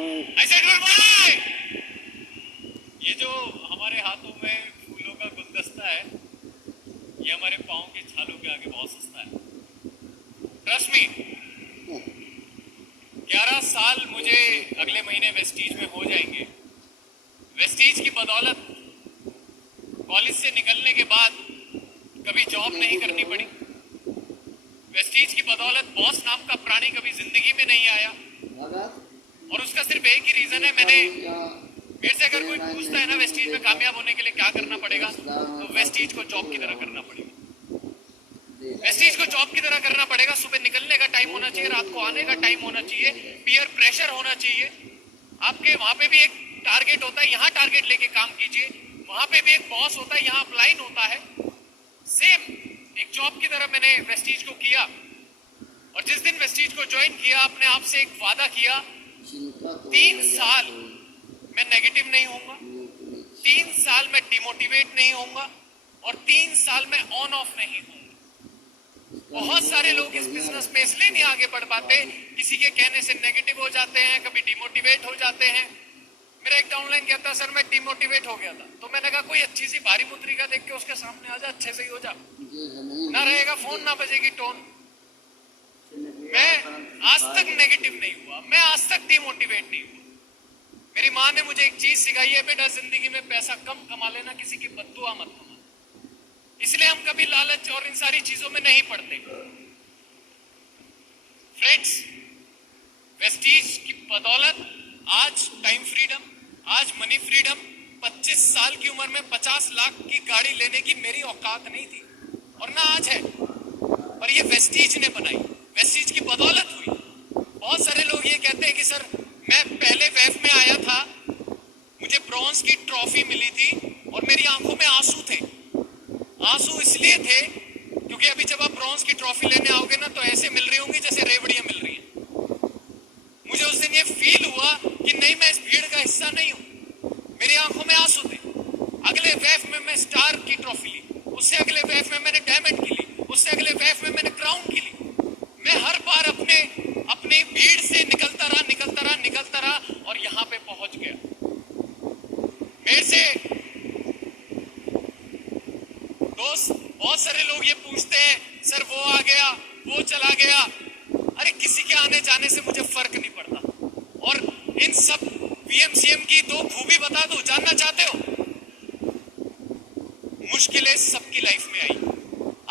ऐसे ढूंढ बोले। ये जो हमारे हाथों में फूलों का गुलदस्ता है, ये हमारे पाँव के छालों के आगे बहुत सस्ता है। ट्रस्ट मी, 11 साल मुझे अगले महीने वेस्टीज में हो जाएंगे। वेस्टीज की बदौलत कॉलेज से निकलने के बाद कभी जॉब नहीं करनी पड़ी। वेस्टीज की बदौलत बॉस नाम का प्राणी कभी जिंदगी में नहीं आया, और उसका सिर्फ एक ही रीजन है। मेरे से अगर कोई पूछता है ना वेस्टीज में कामयाब होने के लिए क्या करना पड़ेगा, तो वेस्टीज को जॉब की तरह करना पड़ेगा। वेस्टीज को जॉब की तरह करना पड़ेगा। सुबह निकलने का टाइम होना चाहिए, रात को आने का टाइम होना चाहिए, पीयर प्रेशर होना चाहिए। आपके वहां पे भी एक टारगेट होता है, यहाँ टारगेट लेके काम कीजिए। वहां पे भी एक बॉस होता है, यहाँ अपलाइन होता है। सेम एक जॉब की तरह मैंने वेस्टीज को किया, और जिस दिन वेस्टीज को ज्वाइन किया, अपने आप से एक वादा किया, 3 साल मैं नेगेटिव नहीं होऊंगा, 3 साल मैं डिमोटिवेट नहीं होऊंगा, और 3 साल मैं ऑन ऑफ नहीं होऊंगा। बहुत सारे लोग इस बिजनेस में इसलिए नहीं आगे बढ़ पाते, किसी के कहने से नेगेटिव हो जाते हैं, कभी डिमोटिवेट हो जाते हैं। मेरा एक डाउनलाइन कहता सर मैं डिमोटिवेट हो गया था, तो मैंने कहा कोई अच्छी सी भारी मुद्रिका देख के उसके सामने आ जा, अच्छे से ही हो जा, ना रहेगा फोन, ना बजेगी टोन। मैं आज तक नेगेटिव नहीं हुआ, मैं आज तक डिमोटिवेट नहीं हुआ। मेरी माँ ने मुझे एक चीज सिखाई है, बेटा जिंदगी में पैसा कम कमा लेना, किसी की बद्दुआ मत कमा। इसलिए हम कभी लालच और इन सारी चीजों में नहीं पड़ते। फ्रेंड्स, वेस्टीज की बदौलत आज टाइम फ्रीडम, आज मनी फ्रीडम, 25 साल की उम्र में 50 लाख की गाड़ी लेने की मेरी औकात नहीं थी, और ना आज है, पर ये वेस्टीज ने बनाई, वेस्टीज की बदौलत हुई। बहुत सारे लोग ये कहते हैं कि सर मैं पहले वेफ में आया था, मुझे ब्रॉन्ज की ट्रॉफी मिली थी, और मेरी आंखों में आंसू थे। आंसू इसलिए थे क्योंकि अभी जब आप ब्रॉन्ज की ट्रॉफी लेने आओगे ना, तो ऐसे मिल रही होंगी जैसे रेवड़ियां मिल रही हैं। मुझे उस दिन ये फील हुआ कि नहीं, मैं इस भीड़ का हिस्सा नहीं हूं। मेरी आंखों में आंसू थे। अगले वेफ में मैं स्टार की ट्रॉफी ली, उससे अगले वेफ में मैंने डायमंड की ली, उससे अगले वेफ में मैंने क्राउन की ली। मैं हर बार अपनी भीड़ से निकलता रहा, और यहां पे पहुंच गया। मेरे से दोस्त बहुत सारे लोग ये पूछते हैं, सर वो आ गया, वो चला गया। अरे किसी के आने जाने से मुझे फर्क नहीं पड़ता। और इन सब पीएमसीएम की 2 खूबी बता दो, जानना चाहते हो? मुश्किलें सबकी लाइफ में आई,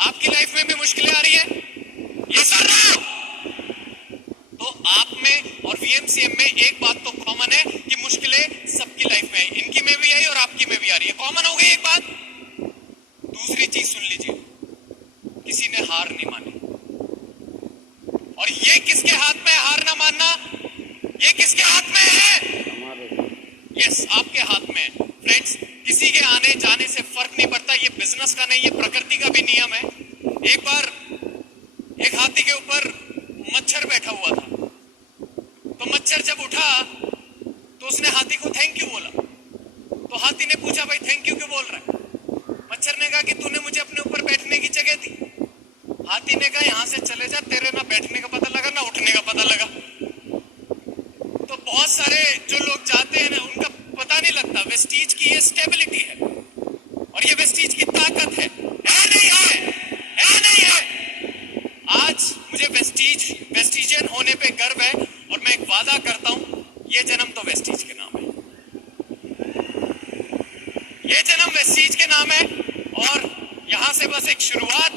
आपकी लाइफ में भी मुश्किलें आ रही है, ये सुन रहे हो? तो आप में और वीएमसीएम में एक बात तो कॉमन है कि मुश्किलें सबकी लाइफ में आई, इनकी में भी आई और आपकी में भी आ रही है। कॉमन हो गई एक बात। दूसरी चीज सुन लीजिए, किसी ने हार नहीं मानी। और ये किसके हाथ में है हार ना मानना? ये किसके हाथ में है? यस, आपके हाथ में है। फ्रेंड्स, किसी के आने जाने से फर्क नहीं पड़ता। ये बिजनेस का नहीं, ये प्रकृति का भी नियम है। एक बार एक हाथी के ऊपर मच्छर बैठा हुआ था, तो मच्छर जब उठा तो उसने हाथी को थैंक यू बोला। तो हाथी ने पूछा भाई थैंक यू क्यों बोल रहा है? मच्छर ने कहा कि तूने मुझे अपने ऊपर बैठने की जगह दी। हाथी ने कहा यहाँ से चले जा, तेरे ना बैठने का पता लगा ना उठने का पता लगा। तो बहुत सारे जो लोग जाते हैं ना, उनका पता नहीं लगता। वेस्टीज की ये स्टेबिलिटी है, और ये वेस्टीज की ताकत है नहीं है? नहीं है? आज मुझे वेस्टीजियन होने पे गर्व है, और मैं एक वादा करता हूं, ये जन्म तो वेस्टीज के नाम है, ये जन्म वेस्टीज के नाम है। और यहां से बस एक शुरुआत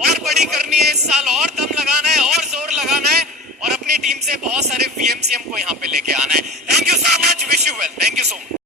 और बड़ी करनी है, इस साल और दम लगाना है और जोर लगाना है, और अपनी टीम से बहुत सारे वीएमसीएम को यहां पे लेके आना है।